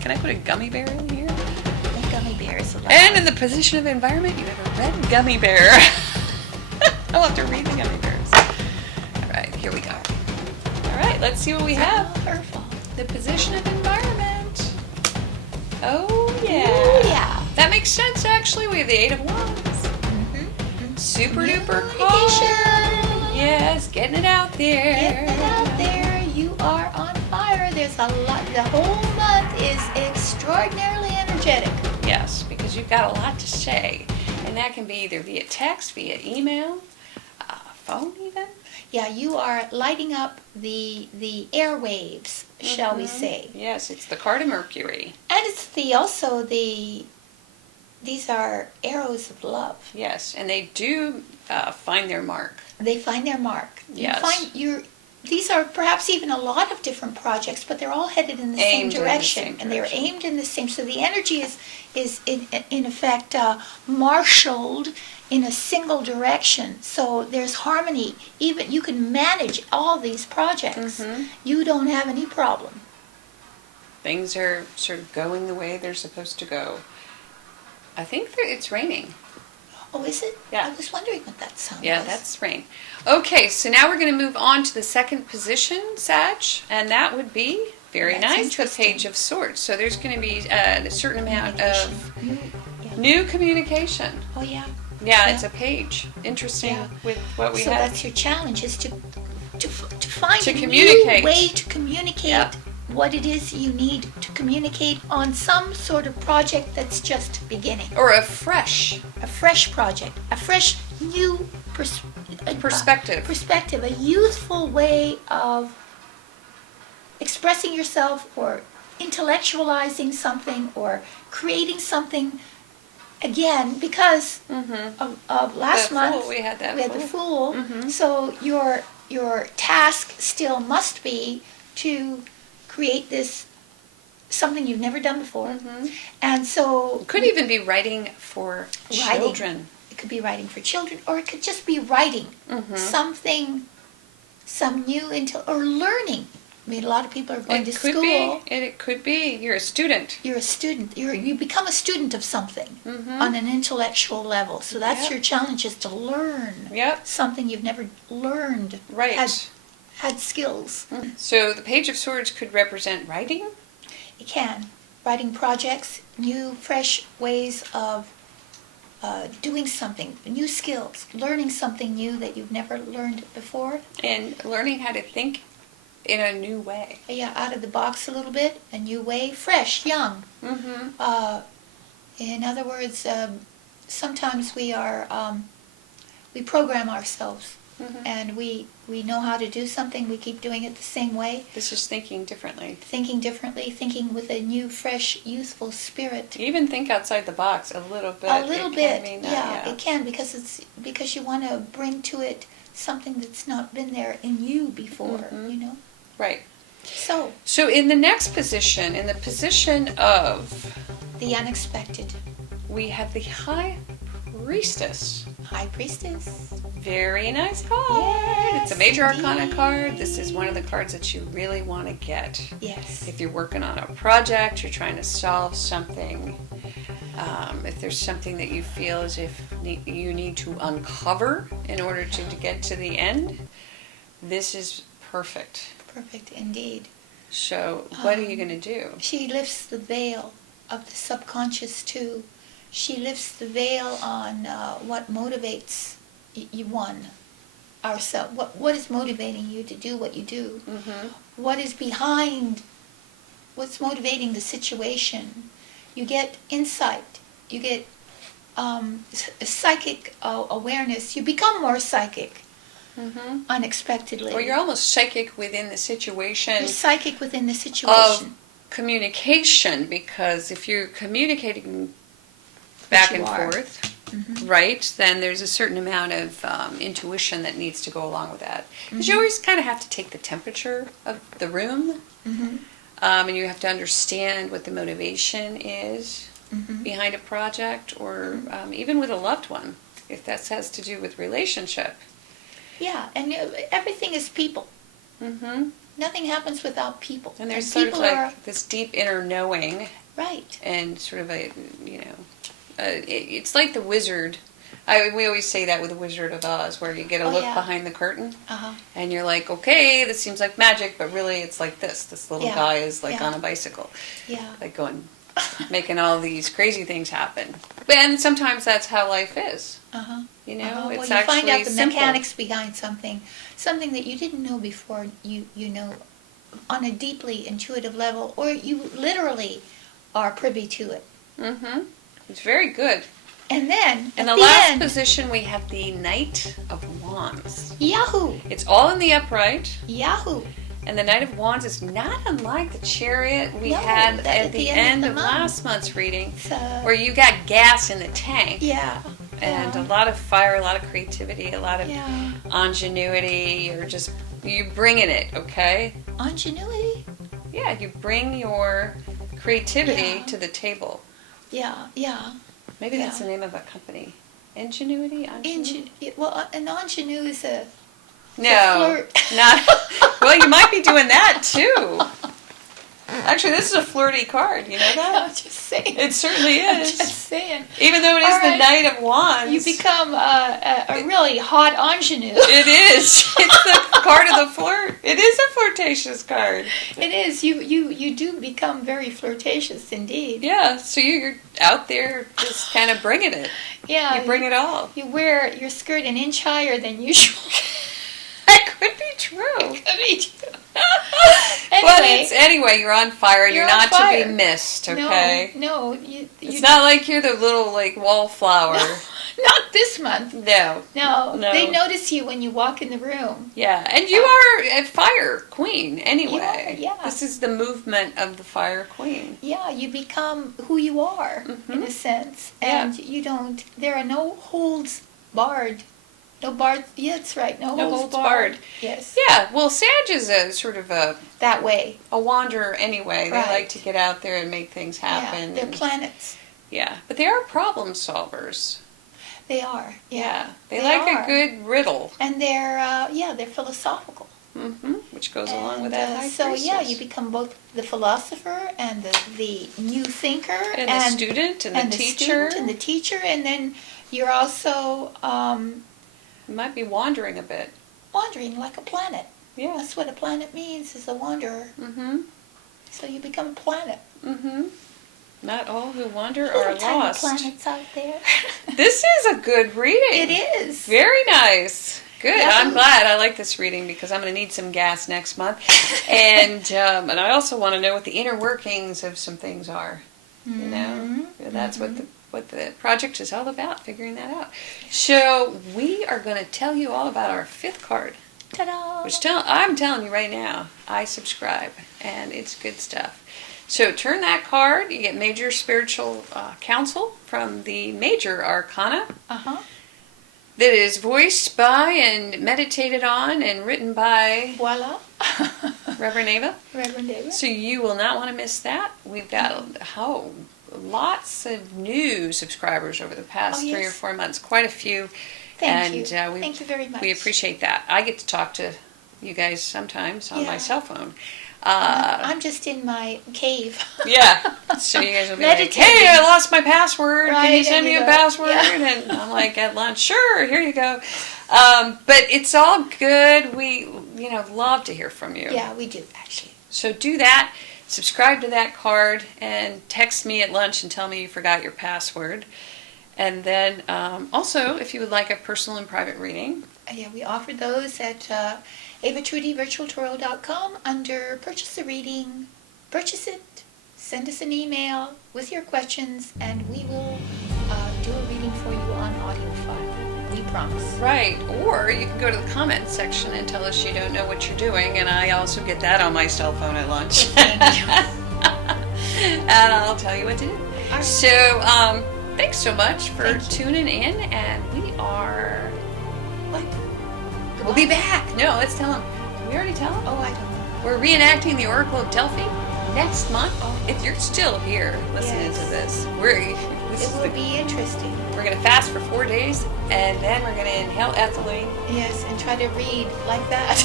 Can I put a gummy bear in here? The gummy bear is allowed. And in the position of environment, you have a red gummy bear. I'll have to read the gummy bears. All right, here we go. All right, let's see what we have. Purple. The position of environment. Oh, yeah. Ooh, yeah. That makes sense, actually. We have the 8 of Wands. Super duper card. Yes, getting it out there. Getting it out there. You are on fire. There's a lot. The whole month is extraordinarily energetic. Yes, because you've got a lot to say. And that can be either via text, via email, phone even. Yeah, you are lighting up the airwaves, shall we say. Yes, it's the card of Mercury. And it's these are arrows of love. Yes, and they do find their mark. They find their mark. Yes. These are perhaps even a lot of different projects, but they're all headed in the same direction. And they're aimed in the same. So the energy is in effect marshaled in a single direction. So there's harmony. Even you can manage all these projects. You don't have any problem. Things are sort of going the way they're supposed to go. I think it's raining. Oh, is it? Yeah. I was wondering what that sound was. Yeah, that's rain. Okay, so now we're going to move on to the second position, Sag, and that would be, very nice, the Page of Swords. So there's going to be a certain amount of new communication. Oh, yeah. Yeah, it's a page. Interesting with what we have. So that's your challenge, is to find a communicate. new way to communicate what it is you need to communicate on some sort of project that's just beginning. Or a fresh project, a fresh new perspective, a youthful way of expressing yourself or intellectualizing something or creating something. Again, because of last month, we had the Fool. So your task still must be to create this something you've never done before, and so it could even be writing for children. It could be writing for children, or it could just be writing something, some new or learning. I mean, a lot of people are going to school. It could be. You're a student. You're a student. You become a student of something on an intellectual level. So that's your challenge, is to learn something you've never learned. Right. Had skills. So the Page of Swords could represent writing? It can. Writing projects, new, fresh ways of doing something, new skills, learning something new that you've never learned before. And learning how to think in a new way. Yeah, out of the box a little bit, a new way, fresh, young. In other words, sometimes we program ourselves, and we know how to do something. We keep doing it the same way. This is thinking differently. Thinking with a new, fresh, youthful spirit. Even think outside the box a little bit. A little bit, it can, because you want to bring to it something that's not been there in you before, you know? Right. So in the next position, in the position of the unexpected, we have the High Priestess. High Priestess. Very nice card. Yes, it's a major arcana card. This is one of the cards that you really want to get. Yes. If you're working on a project, you're trying to solve something, if there's something that you feel as if you need to uncover in order to get to the end, this is perfect. Perfect indeed. So what are you going to do? She lifts the veil of the subconscious too. She lifts the veil on what motivates ourselves. What is motivating you to do what you do? What is behind? What's motivating the situation? You get insight. You get psychic awareness. You become more psychic. Unexpectedly. Or you're almost psychic within the situation. You're psychic within the situation. Of communication, because if you're communicating back and forth, right, then there's a certain amount of intuition that needs to go along with that. Because you always kind of have to take the temperature of the room, and you have to understand what the motivation is behind a project, or even with a loved one, if that has to do with relationship. Yeah, and everything is people. Nothing happens without people. And there's sort of like this deep inner knowing. Right. And sort of a, it's like the wizard. We always say that with the Wizard of Oz, where you get a look behind the curtain, and you're like, okay, this seems like magic, but really it's like this. This little guy is like on a bicycle, like going, making all these crazy things happen. And sometimes that's how life is. You know, it's well, you actually find out the simple. mechanics behind something that you didn't know before. You know, on a deeply intuitive level, or you literally are privy to it. It's very good. And then, in the last position, we have the Knight of Wands. Yahoo! It's all in the upright. Yahoo! And the Knight of Wands is not unlike the Chariot we had at the end of last month's reading, where you got gas in the tank. Yeah. And a lot of fire, a lot of creativity, a lot of ingenuity. You bringing it, okay? Ingenuity? Yeah, you bring your creativity to the table. Yeah. Maybe that's the name of a company. Ingenuity? Well, an ingenue is a flirt. Not. Well, you might be doing that too. Actually, this is a flirty card. You know that? I'm just saying. It certainly is. I'm just saying. Even though it is the Knight of Wands. You become a really hot ingenue. It is. It's the card of the flirt. It is a flirtatious card. It is. You do become very flirtatious indeed. Yeah. So you're out there just kind of bringing it. Yeah. You bring it all. You wear your skirt an inch higher than usual. That could be true. Could be true. Anyway, you're on fire. You're not to be missed, okay? No. It's not like you're the little, wallflower. No, not this month. No. They notice you when you walk in the room. Yeah, and you are a fire queen anyway. Yeah. This is the movement of the fire queen. Yeah, you become who you are, in a sense. And you don't, there are no holds barred. No barred, yeah, that's right. No holds barred. Yes. Yeah, well, Sag is a sort of that way. A wanderer anyway. Right. They like to get out there and make things happen. Yeah, they're planets. Yeah, but they are problem solvers. They are, yeah. They like a good riddle. And they're philosophical. Which goes along with that. So, you become both the philosopher and the new thinker. And the student and the teacher. And the teacher, and then you're also... you might be wandering a bit. Wandering like a planet. Yeah. That's what a planet means, is a wanderer. So you become a planet. Not all who wander are lost. Tiny planets out there. This is a good reading. It is. Very nice. Good. Yeah. I'm glad. I like this reading because I'm going to need some gas next month. And I also want to know what the inner workings of some things are. You know? That's what the project is all about, figuring that out. So we are going to tell you all about our fifth card. Ta-da! Which I'm telling you right now, I subscribe, and it's good stuff. So turn that card, you get major spiritual counsel from the major arcana. That is voiced by and meditated on and written by... Voila! Reverend Ava. Reverend Ava. So you will not want to miss that. We've got lots of new subscribers over the past 3 or 4 months. Quite a few. Thank you. Thank you very much. We appreciate that. I get to talk to you guys sometimes on my cell phone. I'm just in my cave. Yeah. So you guys will be like, hey, I lost my password. Right, can you send me a password? Yeah. And I'm like, at lunch, sure, here you go. But it's all good. We, love to hear from you. Yeah, we do, actually. So do that. Subscribe to that card and text me at lunch and tell me you forgot your password. And then also, if you would like a personal and private reading. Yeah, we offer those at avatrudyvirtualtarot.com under Purchase a Reading. Purchase it, send us an email with your questions, and we will do a reading for you on audio file. We promise. Right, or you can go to the comments section and tell us you don't know what you're doing, and I also get that on my cell phone at lunch. Thank you. And I'll tell you what to do. Right. So, thanks so much for tuning in, and we are... What? We'll be back. No, let's tell them. Did we already tell them? Oh, I don't know. We're reenacting the Oracle of Delphi next month. If you're still here listening to this, it will be interesting. We're going to fast for 4 days, and then we're going to inhale ethylene. Yes, and try to read like that.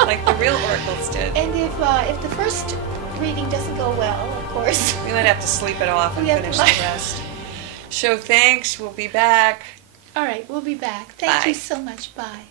like the real oracles did. And if the first reading doesn't go well, of course, We might have to sleep it off and We have finish to- the rest. So thanks. We'll be back. all right, we'll be back. Thank you Bye. so much. Bye.